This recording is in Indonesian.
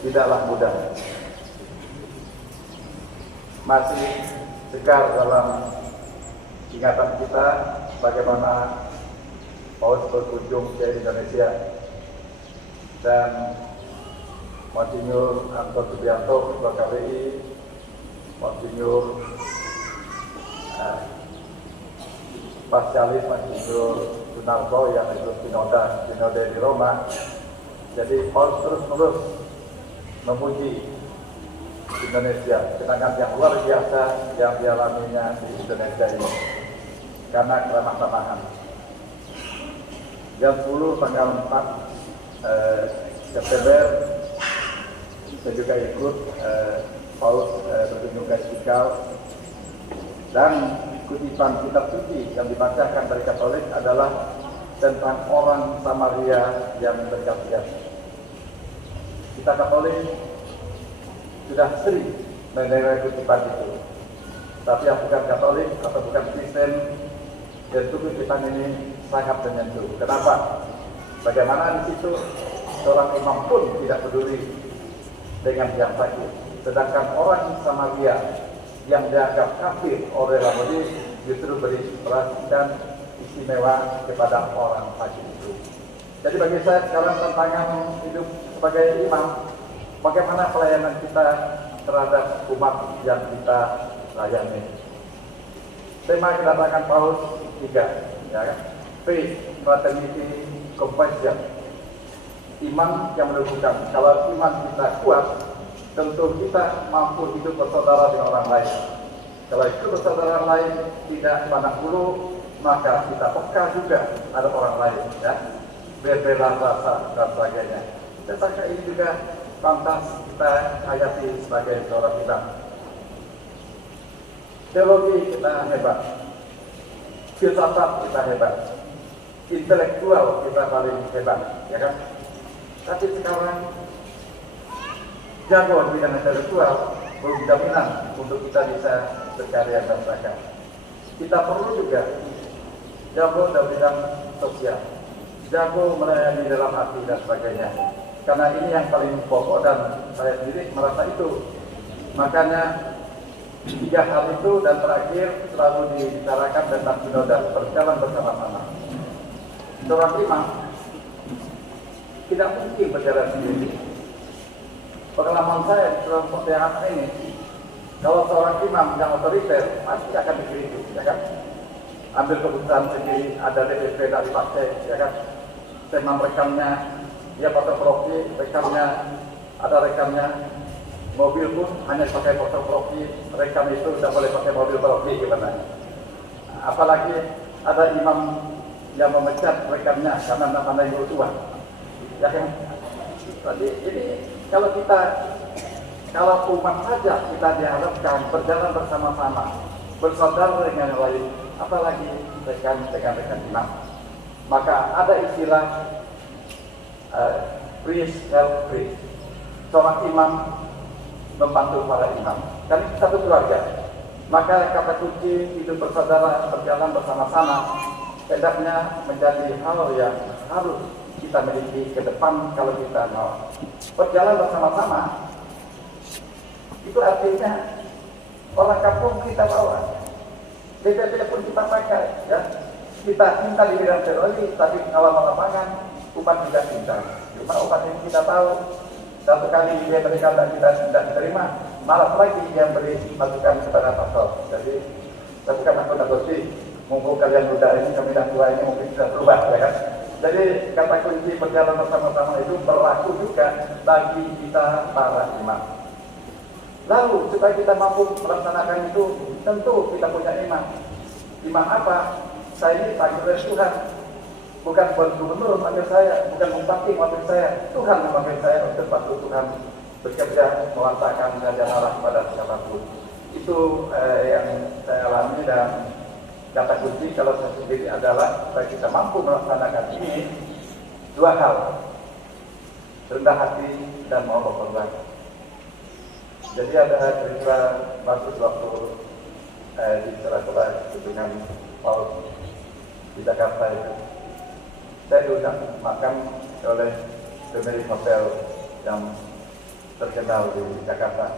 tidaklah mudah. Masih segar dalam ingatan kita bagaimana Paus berkunjung ke Indonesia dan Monsinyur Anton Subianto, Ketua KPI, Monsinyur Pascalis, Monsinyur Sunarto yang ikut sinode di Roma. Jadi Paus terus-menerus memuji Indonesia, kenangan yang luar biasa yang dialaminya di Indonesia ini karena keramah-tamahan. Jam 10 tanggal 4 September saya juga ikut Paus berkunjung ke Istiqlal, dan kutipan kitab suci yang dibacakan dari Katolik adalah tentang orang Samaria yang berkasihan. Kita Katolik sudah sering mendengar kutipan itu, tapi yang bukan Katolik atau bukan Kristen, tentu kutipan ini sangat menyentuh. Kenapa? Bagaimana di situ seorang imam pun tidak peduli dengan yang sakit, sedangkan orang Samaria yang dianggap kafir oleh Yahudi justru beri perhatian istimewa kepada orang sakit itu. Jadi bagi saya sekarang tantangan hidup sebagai imam, bagaimana pelayanan kita terhadap umat yang kita layani. Tema kedatangan Paus 3, ya kan? Faith, Fraternity, Compassion. Iman yang menunjukkan kalau iman kita kuat, tentu kita mampu hidup bersaudara dengan orang lain. Kalau itu bersaudara lain tidak pandang bulu, maka kita peka juga ada orang lain, ya, berbeda rasa dan sebagainya. Dan saya ini juga pantas kita hayati sebagai seorang imam. Teologi kita hebat, filsafat kita hebat, intelektual kita paling hebat, ya kan? Tapi sekarang jago di bidang intelektual belum jaminan untuk kita bisa berkarya dan berkarya. Kita perlu juga jago dalam bidang sosial, jago melayani dalam hati dan sebagainya. Karena ini yang paling pokok dan saya sendiri merasa itu. Makanya 3 hal itu dan terakhir selalu dibicarakan tentang sinode, berjalan bersama-sama. Seorang imam tidak mungkin berjalan sendiri. Pengalaman saya di dalam PHK ini, kalau seorang imam yang otoriter pasti akan dikritik, ya kan? Ambil keputusan sendiri, ada DPP dari partai, ya kan? Memang rekamnya, dia fotokopi, rekamnya, ada rekamnya. Mobil pun hanya pakai fotokopi, rekam itu tidak boleh pakai mobil fotokopi, gimana? Apalagi ada imam yang memecat rekamnya karena namanya ibu tua, ya kan? Jadi ini kalau umat saja kita diharapkan berjalan bersama-sama, bersaudara dengan yang lain, apalagi rekan imam. Maka ada istilah priest help priest. Seorang imam membantu para imam, dan itu satu keluarga. Maka kata kunci hidup bersaudara, berjalan bersama-sama, hendaknya menjadi hal yang harus kita miliki ke depan kalau kita mau berjalan bersama-sama. Itu artinya orang kampung kita bawa, DPP pun kita pakai, ya. Kita minta di bidang teologi, tapi kalau lapangan umat tidak pintar. Cuma umat ini kita tahu, satu kali dia berikan dan kita tidak diterima, malah lagi dia beri masukan kepada pastor. Jadi saya bukan takut sih, mumpung kalian muda ini, kami dan tua ini mungkin sudah berubah, ya kan? Jadi kata kunci berjalan bersama-sama itu berlaku juga bagi kita para imam. Lalu supaya kita mampu melaksanakan itu, tentu kita punya imam. Imam apa? Saya ini panggil dari Tuhan. Bukan buat gubernur memanggil saya, bukan bupati memanggil saya. Tuhan memanggil saya untuk bantu Tuhan bekerja melantarkan dan arah kepada siapapun. Itu yang saya alami, dan kata kunci kalau saya sendiri adalah supaya kita mampu melaksanakan ini 2 hal: rendah hati dan mau berkorban. Jadi ada cerita bagus waktu di sekolah dengan Paus di Jakarta itu. Saya diundang makan oleh pemilik hotel yang terkenal di Jakarta.